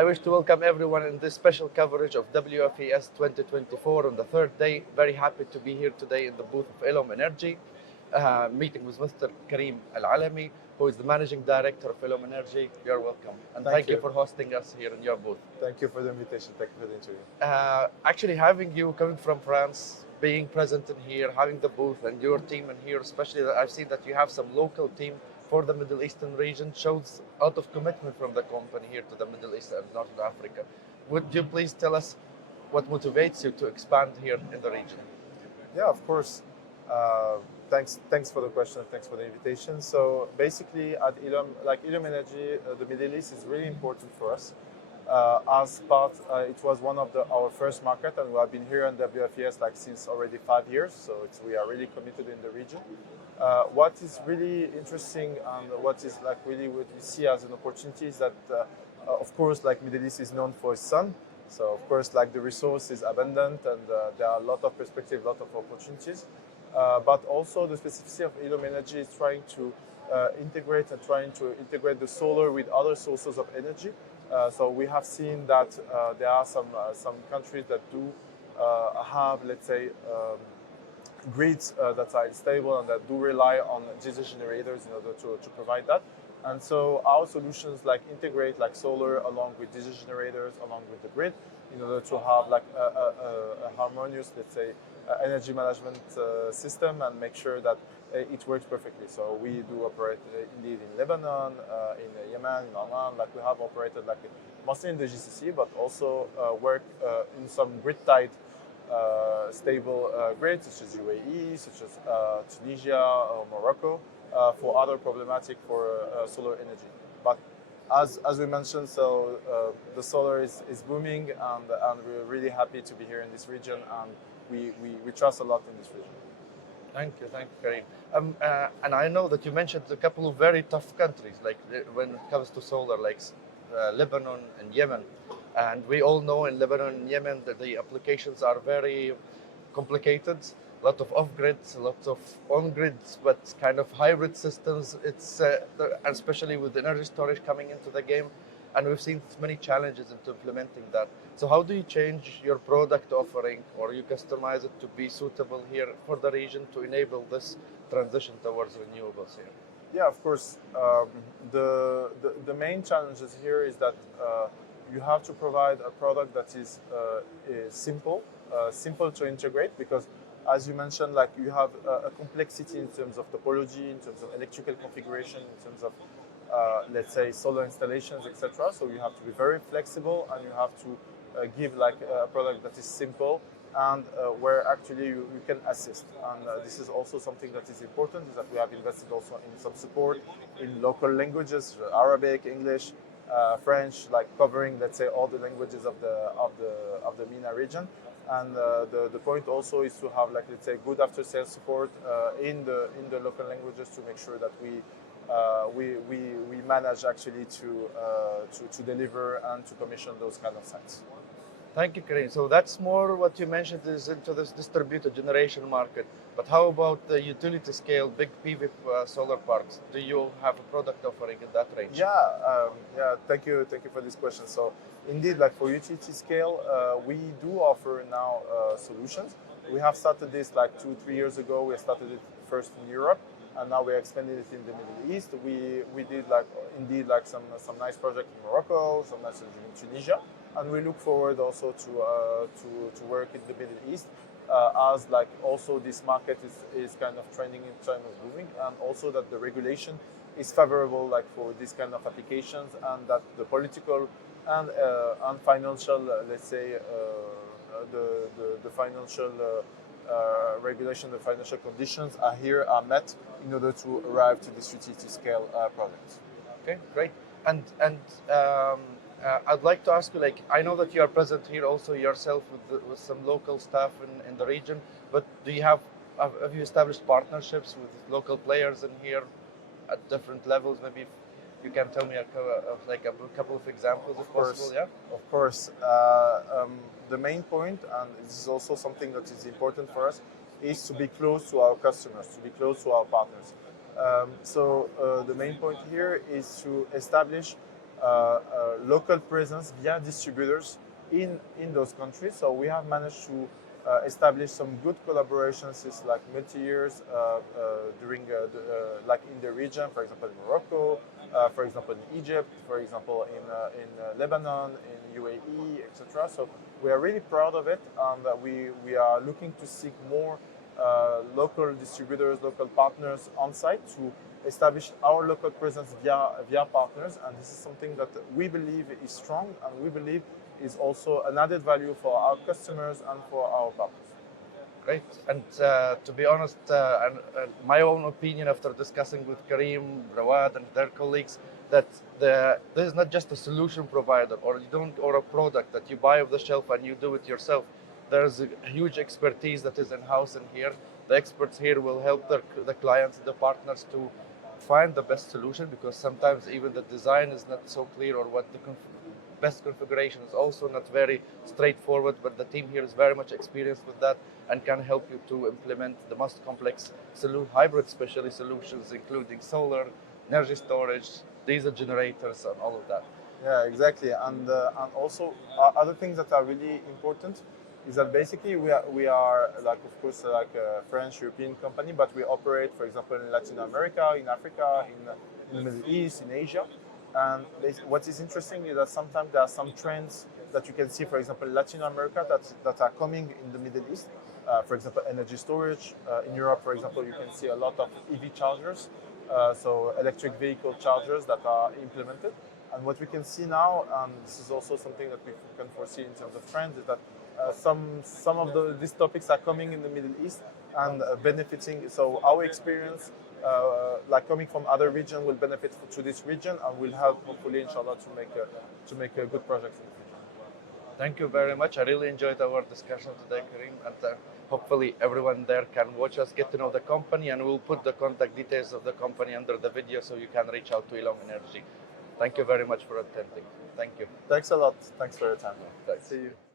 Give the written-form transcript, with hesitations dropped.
I wish to welcome everyone in this special coverage of WFES 2024 on the third day. Very happy to be here today in the booth of Elum Energy, meeting with Mr. Karim Al Alami, who is the Managing Director of Elum Energy. You're welcome. And thank you for hosting us here in your booth. Thank you for the invitation. Thank you for the interview. Actually, having you coming from France, being present in here, having the booth and your team in here, especially that I've seen that you have some local team for the Middle Eastern region, shows a lot of commitment from the company here to the Middle East and North Africa. Would you please tell us what motivates you to expand here in the region? Yeah, of course. Thanks for the question. Thanks for the invitation. So basically, at Elum, like Elum Energy, the Middle East is really important for us. It was one of our first market, and we have been here in WFES like since already 5 years. So we are really committed in the region. What is really interesting and what is like really what we see as an opportunity is that, of course, like Middle East is known for its sun. So of course, like the resource is abundant and there are a lot of perspective, a lot of opportunities. But also the specificity of Elum Energy is trying to integrate the solar with other sources of energy. So we have seen that there are some countries that do have, let's say, grids that are stable and that do rely on diesel generators in order to provide that. And so our solutions like integrate like solar along with diesel generators, along with the grid, in order to have like a harmonious, let's say, energy management system and make sure that it works perfectly. So we do operate indeed in Lebanon, in Yemen, in Oman. Like we have operated like mostly in the GCC, but also work in some grid-tied stable grids, such as UAE, such as Tunisia or Morocco, for other problematic for solar energy. But as we mentioned, so the solar is booming, and we're really happy to be here in this region, and we trust a lot in this region. Thank you, Karim. And I know that you mentioned a couple of very tough countries, like when it comes to solar, like Lebanon and Yemen. And we all know in Lebanon and Yemen that the applications are very complicated. A lot of off-grids, a lot of on-grids, but kind of hybrid systems. It's especially with energy storage coming into the game, and we've seen many challenges into implementing that. So how do you change your product offering, or you customize it to be suitable here for the region to enable this transition towards renewables here? Yeah, of course. The main challenges here is that you have to provide a product that is simple to integrate, because as you mentioned, like you have a complexity in terms of topology, in terms of electrical configuration, in terms of let's say solar installations, etc. So you have to be very flexible, and you have to give like a product that is simple and where actually you can assist. And this is also something that is important, is that we have invested also in some support in local languages, Arabic, English, French, like covering, let's say, all the languages of the MENA region. And the point also is to have, like, let's say, good after-sales support in the local languages to make sure that we manage actually to deliver and to commission those kind of sites. Thank you, Karim. So that's more what you mentioned is into this distributed generation market. But how about the utility scale, big PV solar parks? Do you have a product offering in that range? Yeah. Thank you for this question. So indeed, like for utility scale, we do offer now solutions. We have started this like 2-3 years ago. We started it first in Europe, and now we're expanding it in the Middle East. We did like indeed like some nice project in Morocco, some nice in Tunisia. And we look forward also to work in the Middle East, as like also this market is kind of trending in terms of booming, and also that the regulation is favorable like for this kind of applications, and that the political and financial, let's say, the financial regulation, the financial conditions are met in order to arrive to this utility scale products. Okay, great. And I'd like to ask you, like, I know that you are present here also yourself with some local staff in the region, but do you have you established partnerships with local players in here at different levels? Maybe you can tell me a couple of examples, if possible. Yeah. Of course. The main point, and this is also something that is important for us, is to be close to our customers, to be close to our partners. So the main point here is to establish local presence via distributors in those countries. So we have managed to establish some good collaborations, like multi-years like in the region, for example, in Morocco, for example, in Egypt, for example, in Lebanon, in UAE, etc. So we are really proud of it, and we are looking to seek more local distributors, local partners on site to establish our local presence via partners. And this is something that we believe is strong, and we believe is also an added value for our customers and for our partners. Great. And to be honest, my own opinion after discussing with Karim, Rawad, and their colleagues, that this is not just a solution provider or a product that you buy off the shelf and you do it yourself. There's a huge expertise that is in-house in here. The experts here will help the clients, the partners to find the best solution, because sometimes even the design is not so clear, or what the best configuration is also not very straightforward, but the team here is very much experienced with that and can help you to implement the most complex hybrid especially solutions, including solar, energy storage, diesel generators, and all of that. Yeah, exactly. And also other things that are really important is that basically we are like, of course, like a French European company, but we operate, for example, in Latin America, in Africa, in the Middle East, in Asia. And what is interesting is that sometimes there are some trends that you can see, for example, in Latin America that are coming in the Middle East. For example, energy storage. In Europe, for example, you can see a lot of EV chargers, so electric vehicle chargers that are implemented. And what we can see now, and this is also something that we can foresee in terms of trends, is that some of these topics are coming in the Middle East and benefiting. So our experience, like coming from other regions, will benefit to this region and will help, hopefully, inshallah, to make a good project in the future. Thank you very much. I really enjoyed our discussion today, Karim, and hopefully everyone there can watch us, get to know the company, and we'll put the contact details of the company under the video so you can reach out to Elum Energy. Thank you very much for attending. Thank you. Thanks a lot. Thanks for your time. Thanks. See you.